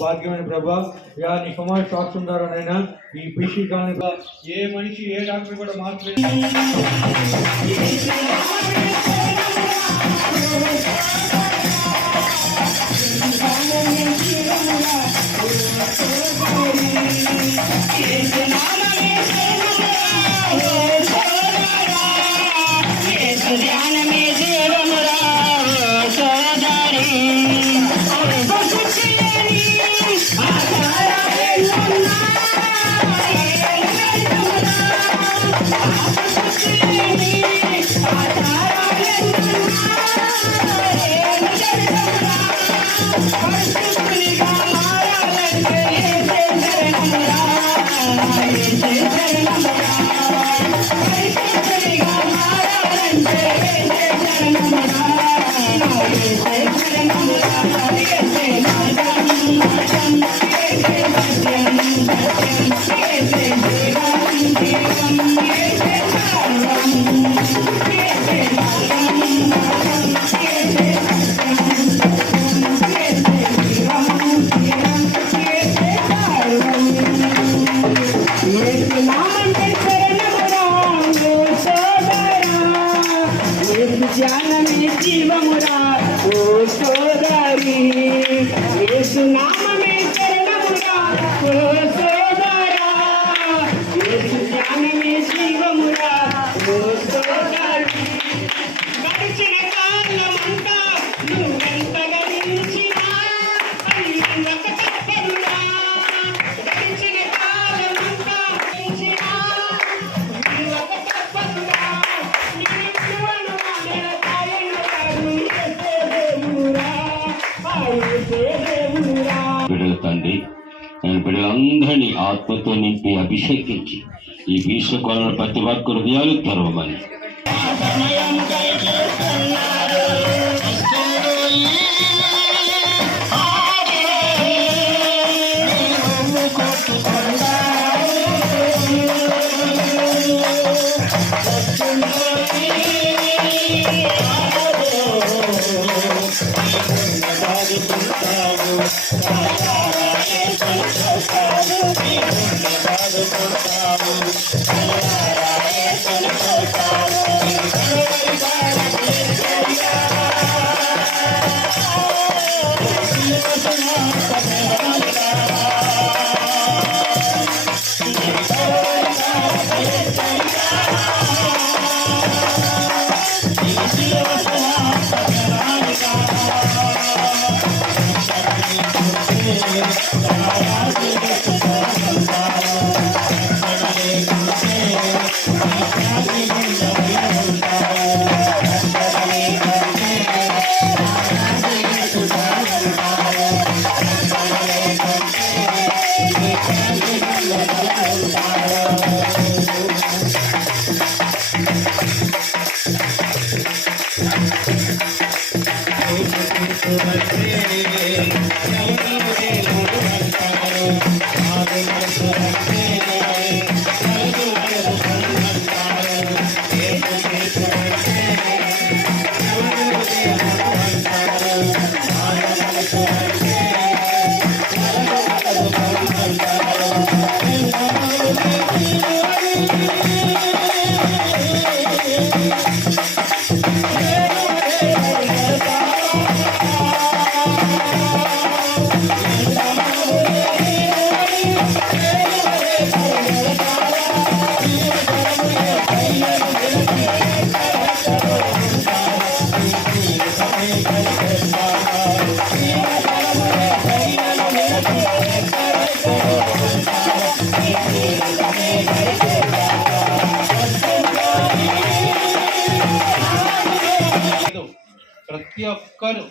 భాగ్యమైన ప్రభా యా నీ కుమార్ సాక్షుందారనైనా ఈ పిషి కానుక ఏ మనిషి ఏ డాక్టర్ కూడా మార్చలేదు. తండ్రి నేను బిడ్డలందరినీ ఆత్మతో నింపి అభిషేకించి ఈ భీష్మకోలను ప్రతి ఒక్క హృదయాలు తెరవమని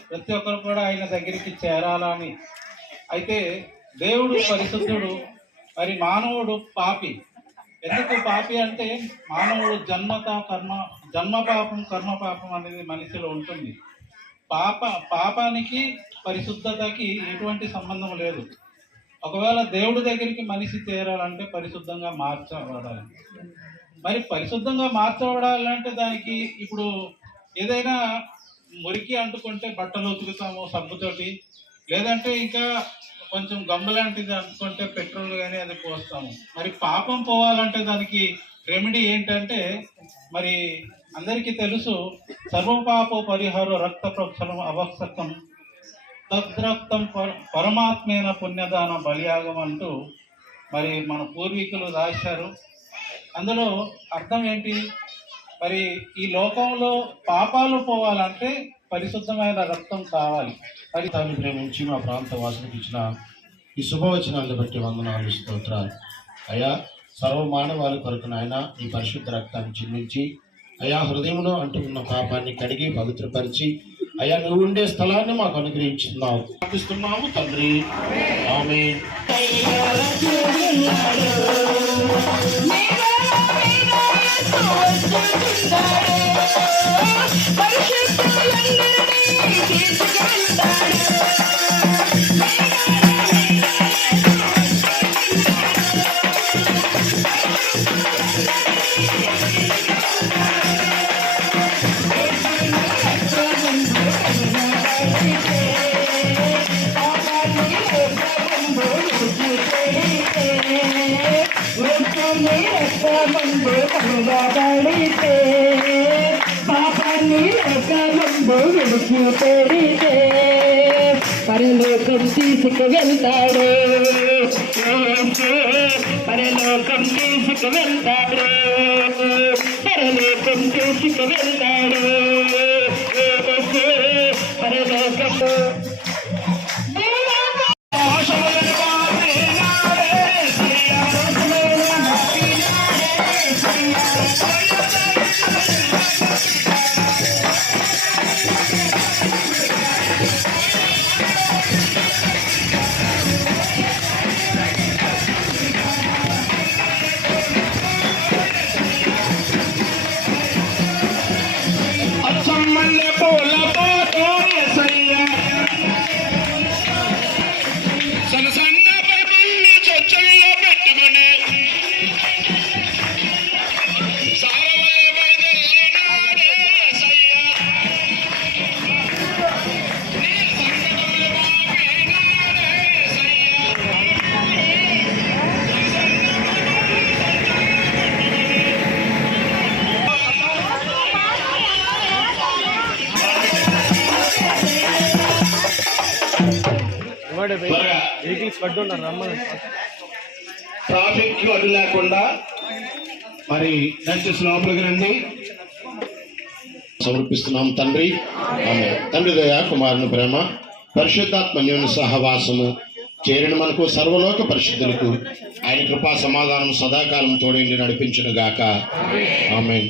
ప్రతి ఒక్కరు కూడా ఆయన దగ్గరికి చేరాలని. అయితే దేవుడు పరిశుద్ధుడు, మరి మానవుడు పాపి. ఎందుకు పాపి అంటే మానవుడు జన్మ పాపం కర్మ పాపం అనేది మనిషిలో ఉంటుంది. పాపానికి పరిశుద్ధతకి ఎటువంటి సంబంధం లేదు. ఒకవేళ దేవుడి దగ్గరికి మనిషి చేరాలంటే పరిశుద్ధంగా మార్చబడాలి. మరి పరిశుద్ధంగా మార్చబడాలంటే దానికి ఇప్పుడు ఏదైనా మురికి అంటుకుంటే బట్టలు ఉతుకుతాము సబ్బుతోటి, లేదంటే ఇంకా కొంచెం గమ్ము లాంటిది అంటుకుంటే పెట్రోల్ కానీ అది పోస్తాము. మరి పాపం పోవాలంటే దానికి రెమెడీ ఏంటంటే, మరి అందరికీ తెలుసు, సర్వపాప పరిహార రక్త ప్రోక్షణం అవశ్యకం తద్రక్తం పరమాత్మైన పుణ్యదాన బలియాగం అంటూ మరి మన పూర్వీకులు రాశారు. అందులో అర్థం ఏంటి, మరి ఈ లోకంలో పాపాలు పోవాలంటే పరిశుద్ధమైన రక్తం కావాలి. మరి తాను ప్రేమించి మా ప్రాంత వాసులకు ఇచ్చిన ఈ శుభవచనాలను బట్టి వందనాలు, స్తోత్రాలు. అయా, సర్వ మానవాళి కొరకు నాయన ఈ పరిశుద్ధ రక్తాన్ని చిందించి అయా హృదయంలో అంటున్న పాపాన్ని కడిగి పవిత్రపరిచి అయా నువ్వు ఉండే స్థలాన్ని మాకు అనుగ్రహించున్నావు ప్రార్థిస్తున్నాము తండ్రి, ఆమేన్. పరలోకం తీసుకువెళ్తాడు, పరలోకం తీసుకువెళ్తాడు, పరలోకం తీసుకువెళ్తాడు, పరలోకం. ట్రాఫిక్ అడ్డు లేకుండా మరి దయచేసి లోపలికి రండి. సమర్పిస్తున్నాం తండ్రి. ఆమె తండ్రి దయ, కుమారుని ప్రేమ, పరిశుద్ధాత్మ అన్యోన్య సహవాసము చేరిన మనకు సర్వలోక పరిశుద్ధులకు ఆయన కృపా సమాధానం సదాకాలం తోడేండి నడిపించును గాక. ఆమేన్.